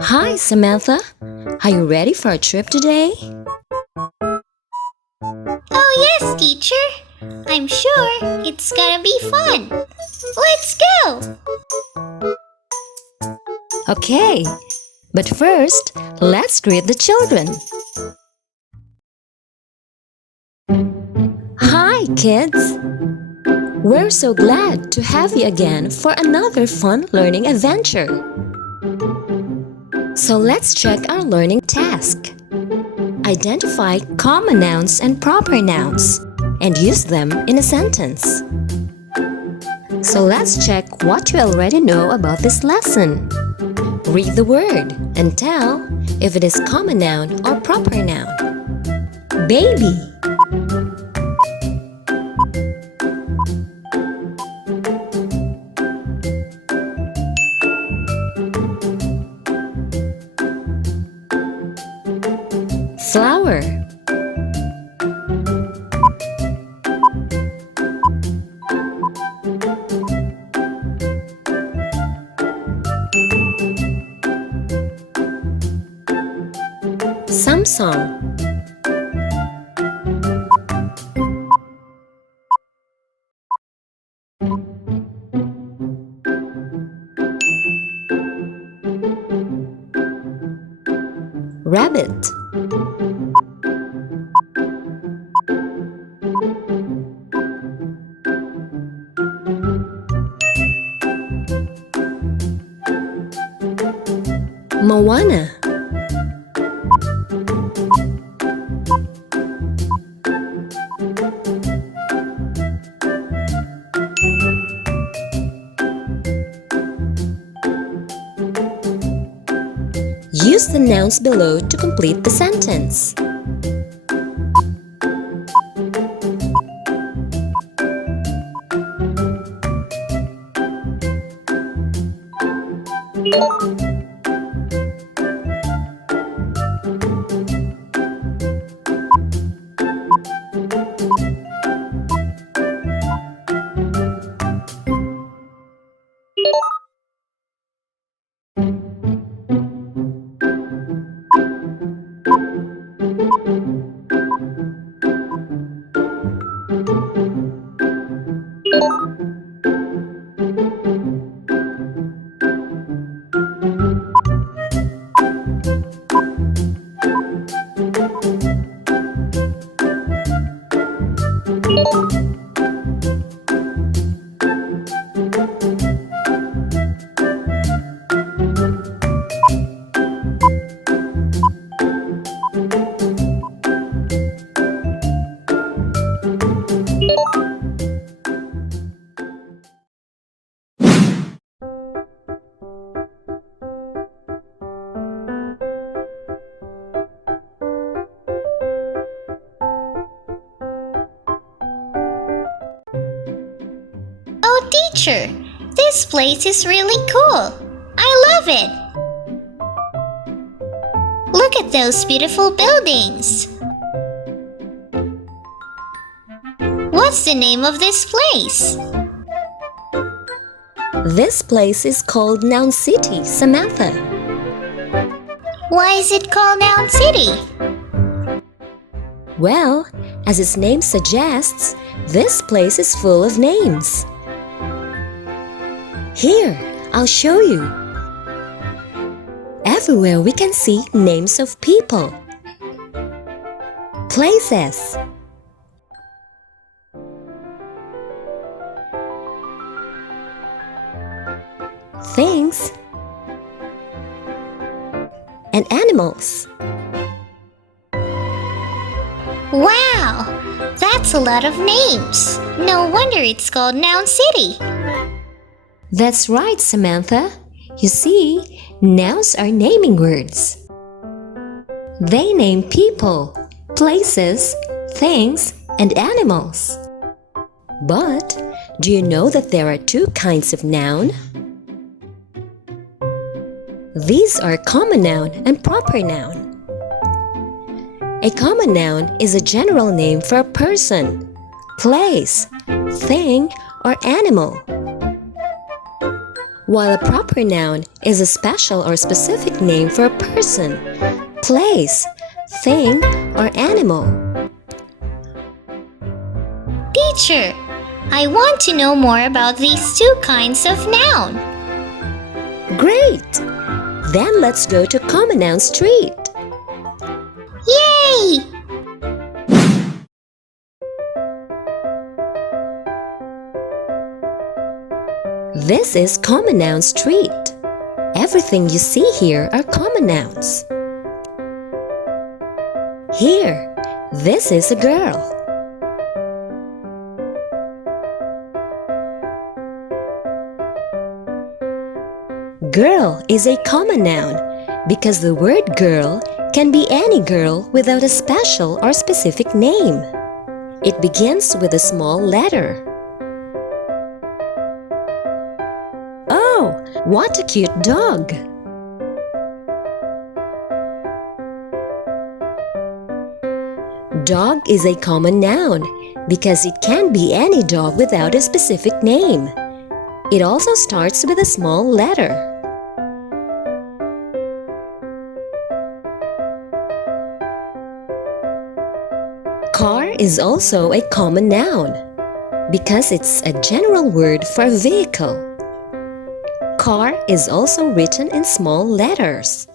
Hi, Samantha. Are you ready for a trip today? Oh yes, teacher. I'm sure it's gonna be fun. Let's go! Okay, but first, let's greet the children. Hi, kids. We're so glad to have you again for another fun learning adventure. So let's check our learning task. Identify common nouns and proper nouns and use them in a sentence. So let's check what you already know about this lesson. Read the word and tell if it is common noun or proper noun. Baby. Flower. Samsung. Rabbit. Moana. Use the nouns below to complete the sentence. Oh teacher, this place is really cool. I love it. Look at those beautiful buildings. What's the name of this place? This place is called Noun City, Samantha. Why is it called Noun City? Well, as its name suggests, this place is full of names. Here, I'll show you. Everywhere we can see names of people, places, things, and animals. Wow, that's a lot of names. No wonder it's called Noun City. That's right, Samantha. You see, nouns are naming words. They name people, places, things, and animals. But do you know that there are two kinds of noun? These are common noun and proper noun. A common noun is a general name for a person, place, thing, or animal. While a proper noun is a special or specific name for a person, place, thing, or animal. Teacher, I want to know more about these two kinds of noun. Great! Then let's go to Common Noun Street. Yay! This is Common Noun Street. Everything you see here are common nouns. Here, this is a girl. Girl is a common noun because the word girl can be any girl without a special or specific name. It begins with a small letter. Oh, what a cute dog! Dog is a common noun because it can be any dog without a specific name. It also starts with a small letter. Car is also a common noun because it's a general word for a vehicle. Car is also written in small letters.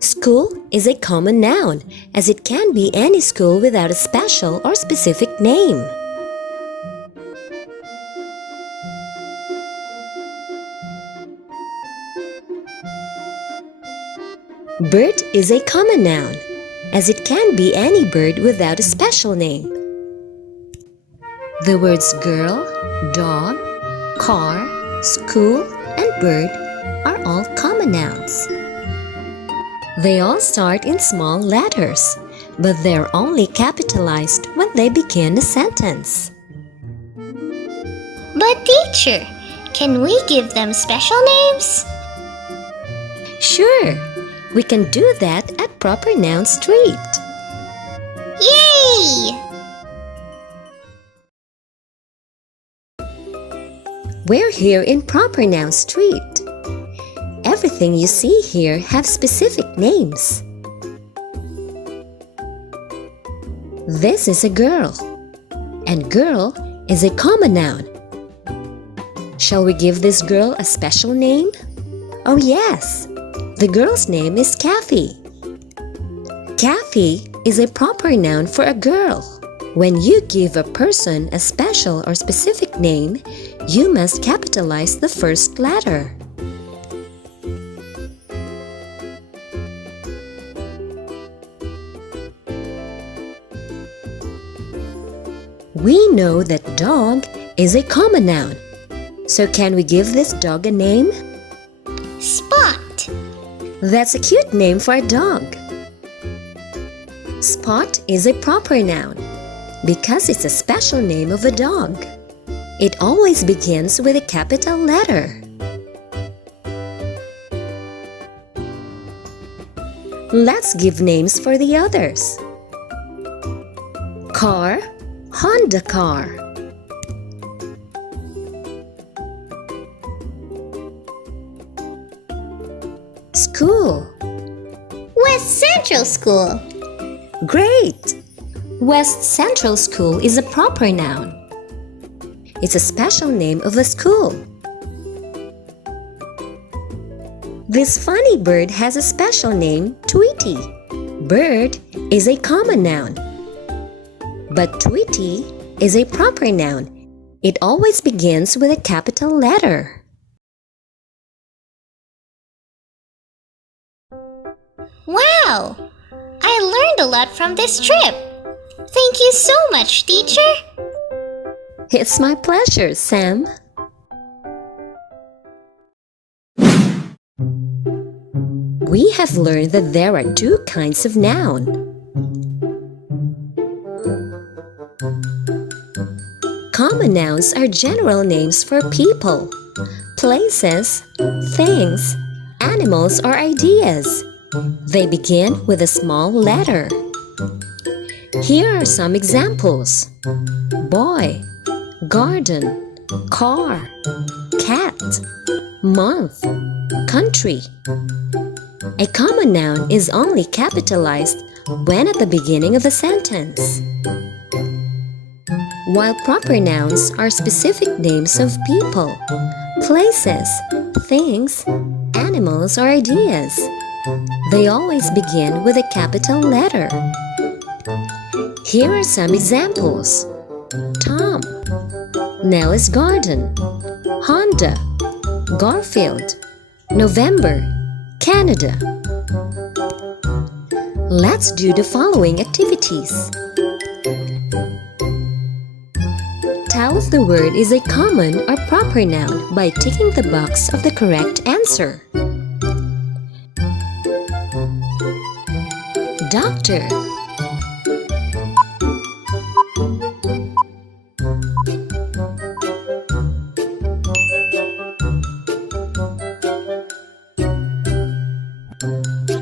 School is a common noun as it can be any school without a special or specific name. Bird is a common noun, as it can be any bird without a special name. The words girl, dog, car, school, and bird are all common nouns. They all start in small letters, but they're only capitalized when they begin a sentence. But teacher, can we give them special names? Sure! We can do that at Proper Noun Street. Yay! We're here in Proper Noun Street. Everything you see here have specific names. This is a girl, and girl is a common noun. Shall we give this girl a special name? Oh yes! The girl's name is KaMy. KaMy is a proper noun for a girl. When you give a person a special or specific name, you must capitalize the first letter. We know that dog is a common noun. So can we give this dog a name? Spot. That's a cute name for a dog. Spot is a proper noun because it's a special name of a dog. It always begins with a capital letter. Let's give names for the others. Car, Honda car. School. West Central School. Great! West Central School is a proper noun. It's a special name of a school. This funny bird has a special name, Tweety. Bird is a common noun. But Tweety is a proper noun. It always begins with a capital letter. Wow! I learned a lot from this trip. Thank you so much, teacher. It's my pleasure, Sam. We have learned that there are two kinds of noun. Common nouns are general names for people, places, things, animals, or ideas. They begin with a small letter. Here are some examples: boy, garden, car, cat, month, country. A common noun is only capitalized when at the beginning of a sentence, while proper nouns are specific names of people, places, things, animals, or ideas. They always begin with a capital letter. Here are some examples: Tom, Nellie's garden, Honda, Garfield, November, Canada. Let's do the following activities. Tell if the word is a common or proper noun by ticking the box of the correct answer. Doctor,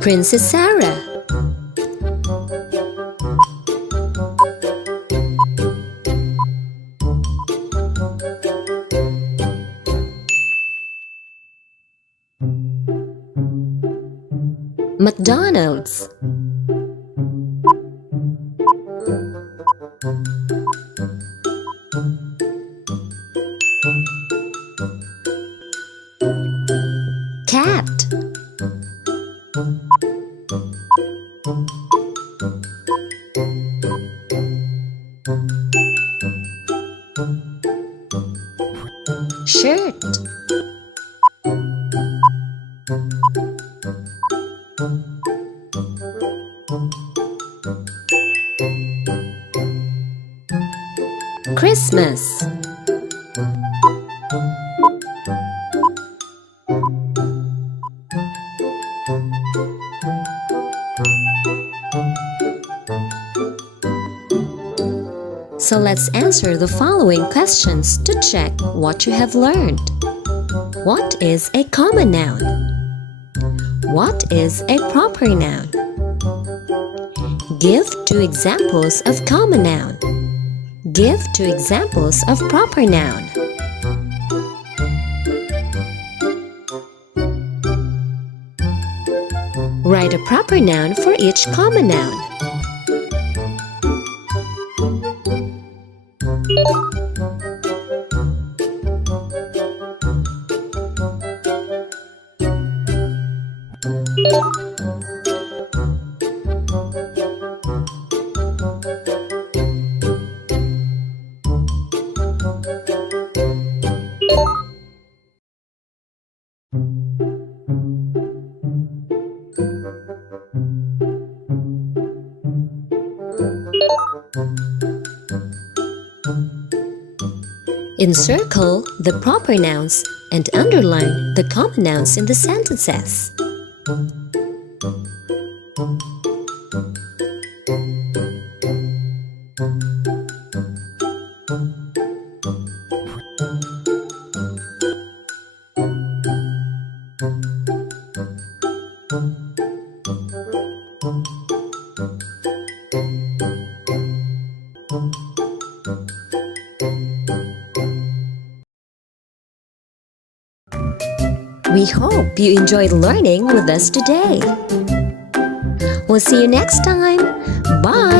Princess Sarah, McDonald's, cat, shirt, Christmas, So let's answer the following questions to check what you have learned. What is a common noun? What is a proper noun? Give 2 examples of common noun. Give 2 examples of proper noun. Write a proper noun for each common noun. Encircle the proper nouns and underline the common nouns in the sentences. We hope you enjoyed learning with us today. We'll see you next time. Bye!